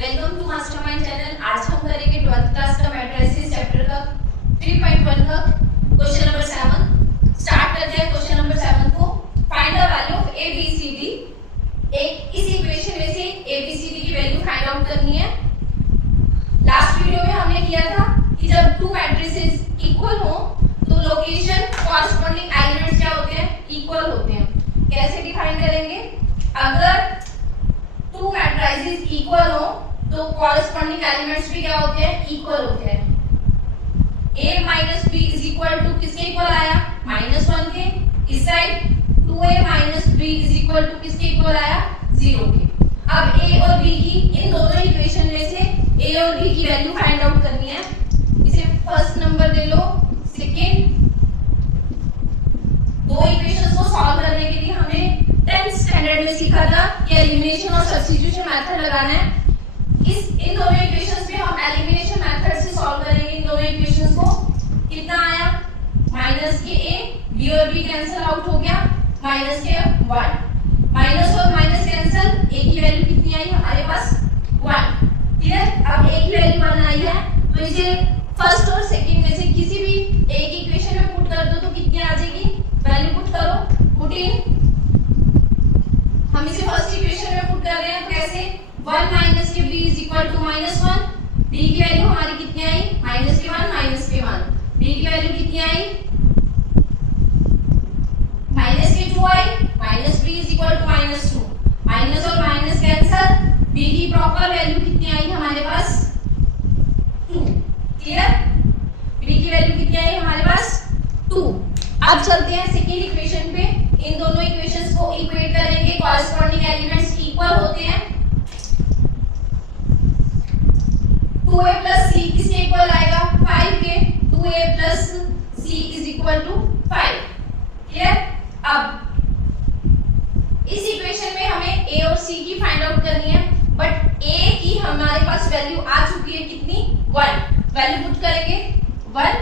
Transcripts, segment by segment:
Welcome to mastermind channel. आज हम करेंगे 12th क्लास का मैट्रिसेस चैप्टर का 3.1 का क्वेश्चन नंबर 7। स्टार्ट करते हैं क्वेश्चन नंबर 7 को। Find the value of A B C D. एक इस इक्वेशन में से ए बी सी डी की वैल्यू फाइंड आउट करनी है। लास्ट वीडियो में हमने किया था कि जब टू मैट्रिसेस इक्वल हो तो लोकेशन कॉरस्पॉन्डिंग एलिमेंट्स क्या होते हैं, इक्वल होते हैं। कैसे डिफाइन करेंगे? अगर टू मैट्रिसेस इक्वल हो तो कॉरस्पॉन्डिंग एलिमेंट्स भी क्या होते हैं, इक्वल होते हैं। a minus B is equal to किसके इक्वल आया, -1 के। इस side 2a minus B is equal to किसके इक्वल आया, 0 के। अब a और b की इन दोनों इक्वेशन में से a और b की वैल्यू फाइंड आउट करनी है। इसे फर्स्ट नंबर दे लो, सेकंड। दो इक्वेशंस को सॉल्व करने के लिए हमने 10th स्टैंडर्ड में सीखा था कि एलिमिनेशन और सब्स्टिट्यूशन मेथड लगाना है। इन दोनों इक्वेशंस पे हम एलिमिनेशन मेथड से सॉल्व करेंगे। इन दोनों इक्वेशंस को कितना आया, माइनस के a, b और b कैंसिल आउट हो गया, माइनस के 1। माइनस और माइनस कैंसिल, a की वैल्यू कितनी आई हमारे पास, 1। क्लियर? अब a की वैल्यू 1 आई है तो इसे फर्स्ट और सेकंड में से किसी भी एक इक्वेशन में पुट कर दो तो कितनी आ जाएगी, वैल्यू पुट करो, पुट इन। हम इसे फर्स्ट इक्वेशन में पुट कर रहे हैं तो कैसे, 1 माइनस के b is equal to -1। b की वैल्यू हमारी कितनी आई, माइनस के 1 माइनस के 1। b की वैल्यू कितनी आई, माइनस के 2 आई, minus b is equal to -2। Minus और माइनस कैंसिल, b की प्रॉपर वैल्यू कितनी आई हमारे पास, 2। क्लियर? b की वैल्यू कितनी आई हमारे पास, 2। अब चलते हैं सेकंड इक्वेशन पे। इन दोनों इक्वेशंस को इक्वेट करेंगे, कॉरस्पॉन्डिंग एलिमेंट्स इक्वल होते हैं। 2a प्लस c किसके इक्वल आएगा, 5 के। 2a plus c is equal to 5। Clear? अब इस इक्वेशन में हमें a और c की फाइंड आउट करनी है, बट a की हमारे पास वैल्यू आ चुकी है कितनी, 1। वैल्यू पुट करेंगे, 1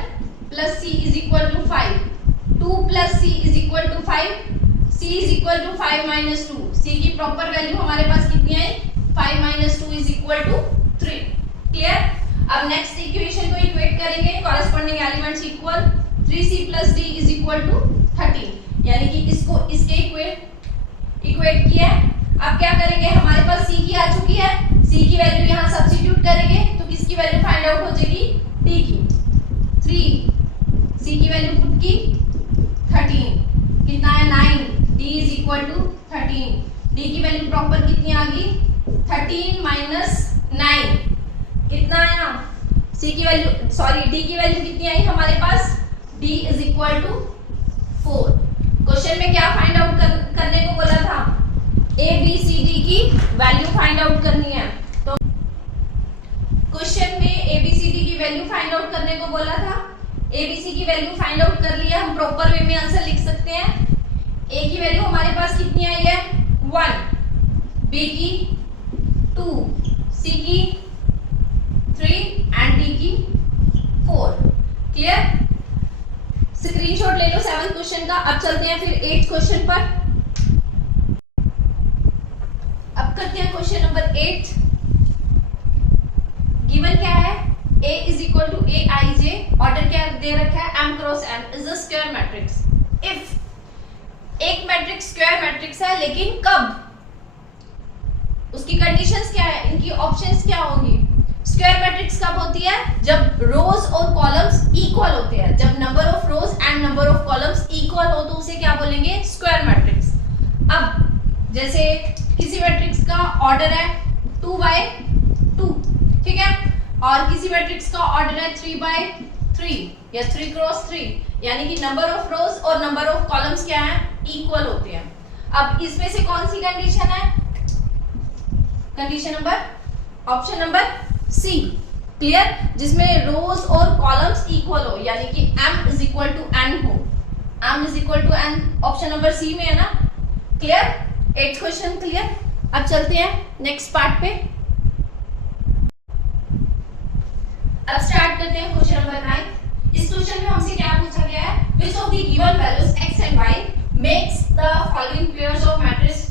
plus c is equal to 5। 2 plus c is equal to 5। c is equal to 5 minus 2। c की प्रॉपर वैल्यू हमारे पास कितनी आई, 5 minus 2 is equal to 3। Clear? अब नेक्स्ट इक्वेशन को इक्वेट करेंगे, corresponding elements equal. 3c plus d is equal to 13। यानी कि इसको इसके इक्वेट किया। अब क्या करेंगे, हमारे पास c की आ चुकी है, c की वैल्यू यहाँ सब्स्टिट्यूट करेंगे तो किसकी वैल्यू फाइंड आउट हो जाएगी, d की। 3 c की वैल्यू पुट की, 13 कितना है, 9। d is equal to 13। d की वैल्यू प्रॉपर कितनी आ गई, 13 माइनस 9 कितना आया, c की वैल्यू d की वैल्यू कितनी आई हमारे पास, d is equal to 4। Question में क्या फाइंड आउट करने को बोला था, a b c d की वैल्यू फाइंड आउट करनी है। तो क्वेश्चन में a b c d की वैल्यू फाइंड आउट करने को बोला था। a b c की वैल्यू फाइंड आउट कर लिया, हम प्रॉपर वे में आंसर लिख सकते हैं। a की वैल्यू हमारे पास कितनी आई है, 1। b की 2, c की 3 एंड d की 4। क्लियर? स्क्रीनशॉट ले लो 7th क्वेश्चन का। अब चलते हैं फिर 8th क्वेश्चन पर। अब करते हैं क्वेश्चन नंबर 8। गिवन क्या है, a is equal to a i j। Order क्या दे रखा है, m cross n is a square matrix. If एक मैट्रिक्स स्क्वायर मैट्रिक्स है, लेकिन कब, उसकी कंडीशंस क्या है, इनकी ऑप्शंस क्या होंगी। स्क्वायर मैट्रिक्स कब होती है, जब रोज और कॉलम्स इक्वल होते हैं। जब number of rose and number of columns equal हो तो उसे क्या बोलेंगे, स्क्वायर मैट्रिक्स। अब जैसे किसी मैट्रिक्स का ऑर्डर है 2/2, ठीक है, और किसी मैट्रिक्स का ऑर्डर है 3/3 या 3 क्रॉस 3, यानी कि नंबर ऑफ रोज और नंबर ऑफ कॉलम्स क्या है, इक्वल होते हैं। अब इसमें से कौन सी कंडीशन है, condition number, option number C. Clear? जिसमें रोज और कॉलम्स इक्वल हो, यानी कि m is equal to n हो। m is equal to n option number C में है ना। क्लियर? 8th question clear. अब चलते हैं नेक्स्ट पार्ट पे। अब स्टार्ट करते हैं क्वेश्चन नंबर 9। इस क्वेश्चन में हमसे क्या पूछा गया है, which of the given values x and y makes the following pairs of matrices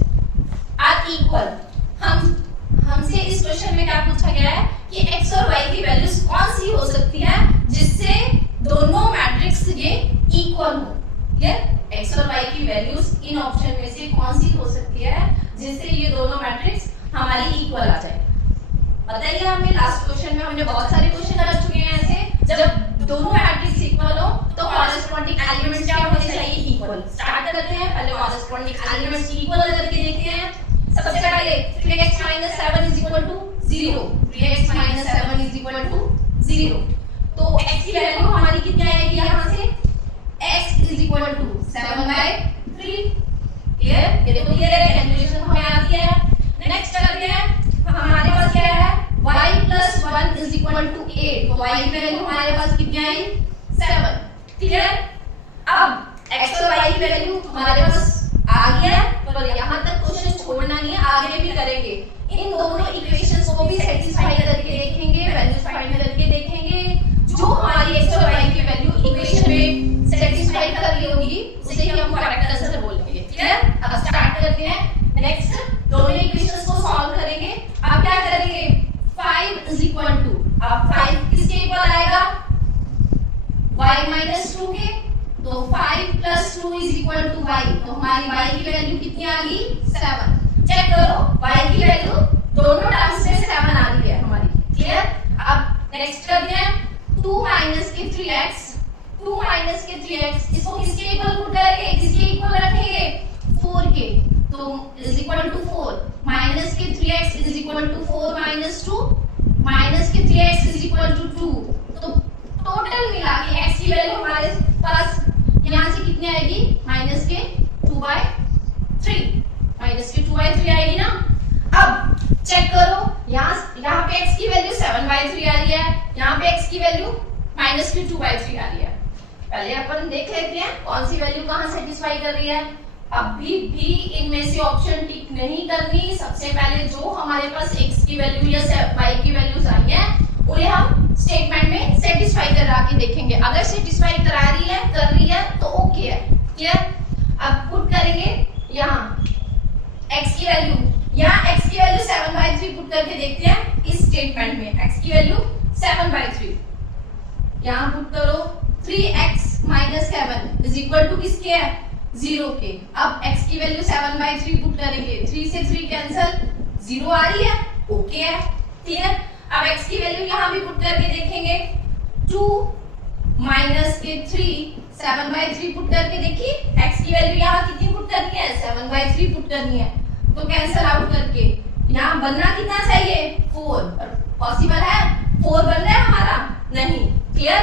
are equal। हम हमसे इस क्वेश्चन में क्या पूछा गया है कि x और y की वैल्यूज कौन सी हो सकती है जिससे दोनों मैट्रिक्स ये इक्वल हो। क्लियर, x और y की वैल्यूज इन ऑप्शन में से कौन सी हो सकती है जिससे ये दोनों मैट्रिक्स हमारी इक्वल आ जाए। बताइए, हमें लास्ट क्वेश्चन में हमने बहुत सारे क्वेश्चन कर चुके हैं ऐसे, जब दोनों मैट्रिक्स इक्वल हो तो कॉरेस्पॉन्डिंग एलिमेंट्स क्या होने चाहिए, इक्वल। स्टार्ट करते हैं, पहले कॉरेस्पॉन्डिंग एलिमेंट्स इक्वल करके देखते हैं। सबसे पहले 3x 7 is equal to 0, 3x 7 is equal to 0। तो x की वैल्यू हमारी कितनी आएगी यहां से, x is equal to 7/3। Clear, ये देखो ये कैलकुलेशन हमें आती है। नेक्स्ट करते हैं, हमारे पास क्या है, y plus 1 is equal to 8, तो y की वैल्यू हमारे पास कितनी आई, 7। क्लियर, अब x और y की वैल्यू हमारे पास आ गया, पर यहाँ तक क्वेश्चन छोड़ना नहीं है, आगे भी करेंगे। इन दोनों इक्वेशंस को भी सेटिस्फाई करके देखेंगे, वैल्यूज फाइंड करके देखेंगे। जो हमारी x और y की वैल्यू इक्वेशन में सेटिस्फाई कर रही होगी उसे ही हम करेक्ट आंसर बोलेंगे। क्लियर, अब स्टार्ट करते हैं। नेक्स्ट दोनों इक्वेशंस को सॉल्व करेंगे। अब क्या करेंगे, 5 is equal to, अब 5 किसके इक्वल आएगा, y minus 2 के, तो 5 plus 2 is equal to y, तो हमारी y की वैल्यू कितनी आ गई, 7। चेक करो, y की वैल्यू दोनों टर्म्स में 7 आ रही है हमारी। क्लियर, अब नेक्स्ट करते हैं 2 minus के 3x, 2 minus के 3x, इसको किसके इक्वल पुट करेंगे, किसके इक्वल रखेंगे, 4 के, तो is equal to 4, minus के 3x is equal to 4 minus 2, minus के 3x is equal to 2। तो टोटल मिला के x की वैल्यू हमारे पास यहाँ से कितनी आएगी, माइनस के 2/3, माइनस के 2/3 आएगी ना। अब चेक करो, यहाँ पे x की वैल्यू 7/3 आ रही है, यहाँ पे x की वैल्यू माइनस के 2/3 आ रही है। पहले अपन देख लेते हैं कौन सी वैल्यू कहाँ सेटिस्फाई कर रही है। अभी भी इनमें से ऑप्शन टिक नहीं करनी, सबसे पहले जो हमारे पास x की वैल्यू या y की वैल्यूज आई है उन्हें हम स्टेटमेंट में सेटिस्फाई करा के देखेंगे। अगर सेटिस्फाई करा रही है, कर रही है तो ओके है। क्लियर, अब पुट करेंगे यहाँ x की वैल्यू, यहाँ x की वैल्यू 7/3 पुट करके देखते हैं इस स्टेटमेंट में। x की वैल्यू 7/3 यहाँ पुट करो, 3x minus 7 is equal to किसके है, 0 के। अब x की वैल्यू 7/3 पुट करेंगे, 3 से 3 कैंसिल, 0 आ रही है, ओके है। क्लियर, अब x की वैल्यू यहाँ भी पुट करके देखेंगे, 2 minus के 3 7/3 पुट करके देखिए, x की वैल्यू यहाँ कितनी पुट करनी है, 7/3 पुट करनी है, तो कैंसिल आउट करके यहाँ बनना कितना चाहिए, 4। पॉसिबल है 4 बन रहा है हमारा, नहीं। क्लियर,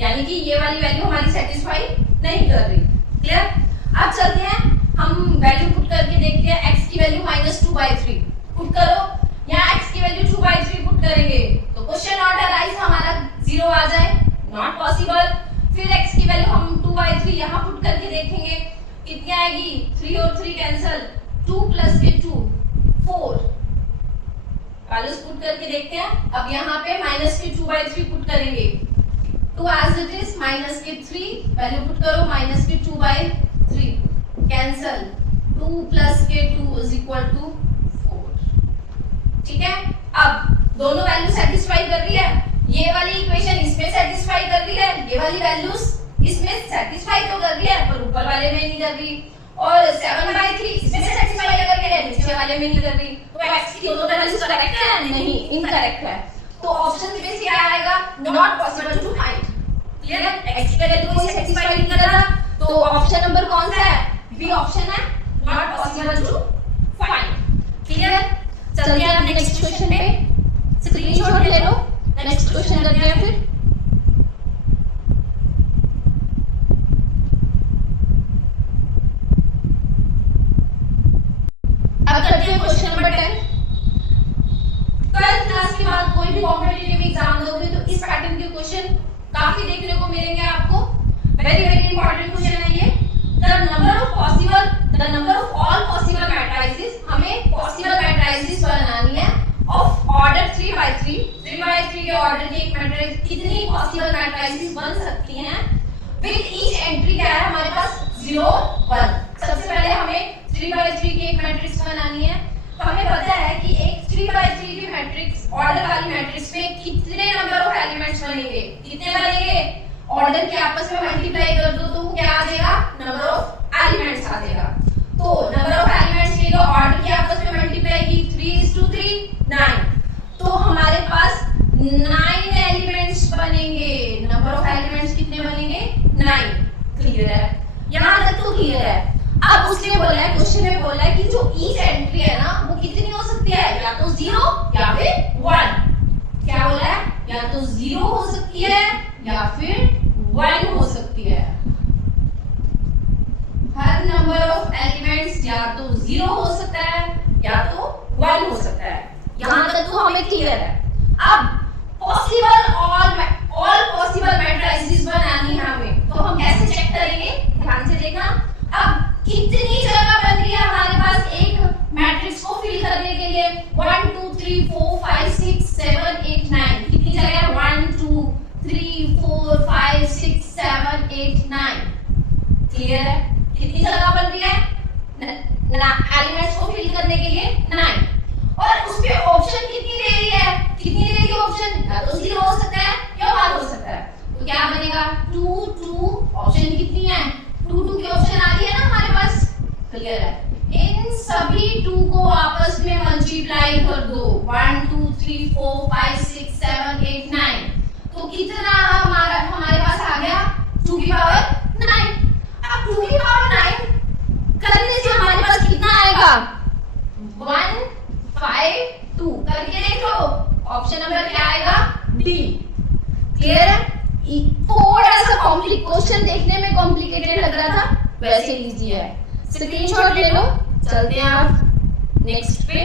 यानी कि ये वाली वैल्यू हमारी सेटिस्फाई नहीं कर रही। क्लियर, अब चलते हैं हम वैल्यू पुट करके देखते हैं। x की वैल्यू -2/3 पुट करो, यहाँ x की वैल्यू 2/3 पुट करेंगे तो क्वेश्चन नॉट अराइज, हमारा 0 आ जाए, नॉट पॉसिबल। फिर x की वैल्यू हम 2/3 यहाँ पुट करके देखेंगे, कितनी आएगी, 3 और 3 कैंसिल, 2 प्लस के 2 4। वैल्यूज पुट करके देखते हैं। अब यहाँ पे -2/3 पुट करेंगे, 2 as it is, -3 value put करो, -2/3 कैंसिल, 2 प्लस के 2 is equal to 4। ठीक है, अब दोनों वैल्यू सेटिस्फाई कर रही है, ये वाली इक्वेशन इसमें सेटिस्फाई कर रही है, ये वाली वैल्यूज इसमें सेटिस्फाई तो कर रही है पर ऊपर वाले में नहीं कर रही, और 7/3 इसमें सेटिस्फाई कर रही है, नीचे वाले में नहीं कर रही। तो x की दोनों वैल्यूज करेक्ट है, नहीं, इनकरेक्ट है। तो ऑप्शन में से क्या आएगा, not possible to find. Clear है, x की वैल्यू को सेटिस्फाई नहीं कर रहा, तो ऑप्शन नंबर कौन सा है, बी ऑप्शन है, not possible to find. Clear है, चलिए आप नेक्स्ट क्वेश्चन पे स्क्रीनशॉट ले लो, नेक्स्ट क्वेश्चन करते हैं। फिर अब करते हैं क्वेश्चन नंबर 10। 12th क्लास के बाद कोई भी कॉम्पिटिटिव एग्जाम दोगे तो इस पैटर्न के क्वेश्चन काफी देखने को मिलेंगे आपको। वेरी वेरी इंपॉर्टेंट क्वेश्चन है ये। The number of all possible matrices, हमें पॉसिबल मैट्रिसेस बनानी है ऑफ ऑर्डर 3/3 के ऑर्डर की एक मैट्रिक्स, कितनी पॉसिबल मैट्रिसेस बन सकती हैं विद ईच एंट्री क्या है हमारे पास, 0 1। सबसे पहले हमें 3/3 की एक मैट्रिक्स बनानी है। हमें पता है कि एक 3x3 की मैट्रिक्स ऑर्डर वाली मैट्रिक्स में कितने नंबर ऑफ एलिमेंट्स बनेंगे? कितने बनेंगे? ऑर्डर के आपस में मल्टीप्लाई कर दो तो क्या आ जाएगा? नंबर ऑफ एलिमेंट्स आ जाएगा। तो नंबर ऑफ एलिमेंट्स के लिए ऑर्डर के आपस में मल्टीप्लाई की 3:3 9, तो हमारे पास 9 एलिमेंट्स बनेंगे। नंबर ऑफ एलिमेंट्स कितने बनेंगे? 9। क्लियर है? यहां तक तो क्लियर है। अब उसने बोला है, क्वेश्चन में बोला है कि जो ईच एंट्री है ना वो कितनी हो सकती है? या तो 0 या फिर 1। क्या बोला है? या तो 0 हो सकती है या फिर 1 हो सकती है। हर नंबर ऑफ एलिमेंट्स या तो 0 हो सकता है या तो 1 हो सकता है। यहां तक तो हमें क्लियर है। अब पॉसिबल ऑल पॉसिबल मैट्रिसेस बनानी है हमें, तो हम कैसे चेक करेंगे? ध्यान से देखना। अब कितनी जगह बन रही है हमारे पास एक मैट्रिक्स को फिल करने के लिए? 1 2 3 4 5 6 7 8 9। कितनी जगह है? 1 2 3 4 5 6 7 8 9। क्लियर है? कितनी जगह बन रही है एलिमेंट्स को फिल करने के लिए? 9। और उस पे ऑप्शन कितनी दे रही है? कितनी दे रही है ऑप्शन? या तो 0 हो सकता है या 1 हो सकता है। तो क्या बनेगा? 2 2। ऑप्शन कितनी है? 2 2 की ऑप्शन आ रही है ना हमारे पास। क्लियर है? इन सभी 2 को आपस में मल्टीप्लाई कर दो। 1 2 3 4 5 6 7 8 9। तो कितना हमारे पास आ गया? 2 की पावर 9। अब 2 की पावर 9 करने से हमारे पास कितना आएगा? 1 5 2। करके देख लो। ऑप्शन नंबर क्या आएगा? डी। क्लियर है? थोड़ा सा कॉम्प्लिकेटेड क्वेश्चन देखने में कॉम्प्लिकेटेड लग रहा था, वैसे इजी है। स्क्रीनशॉट ले लो। चलते हैं आप नेक्स्ट पे।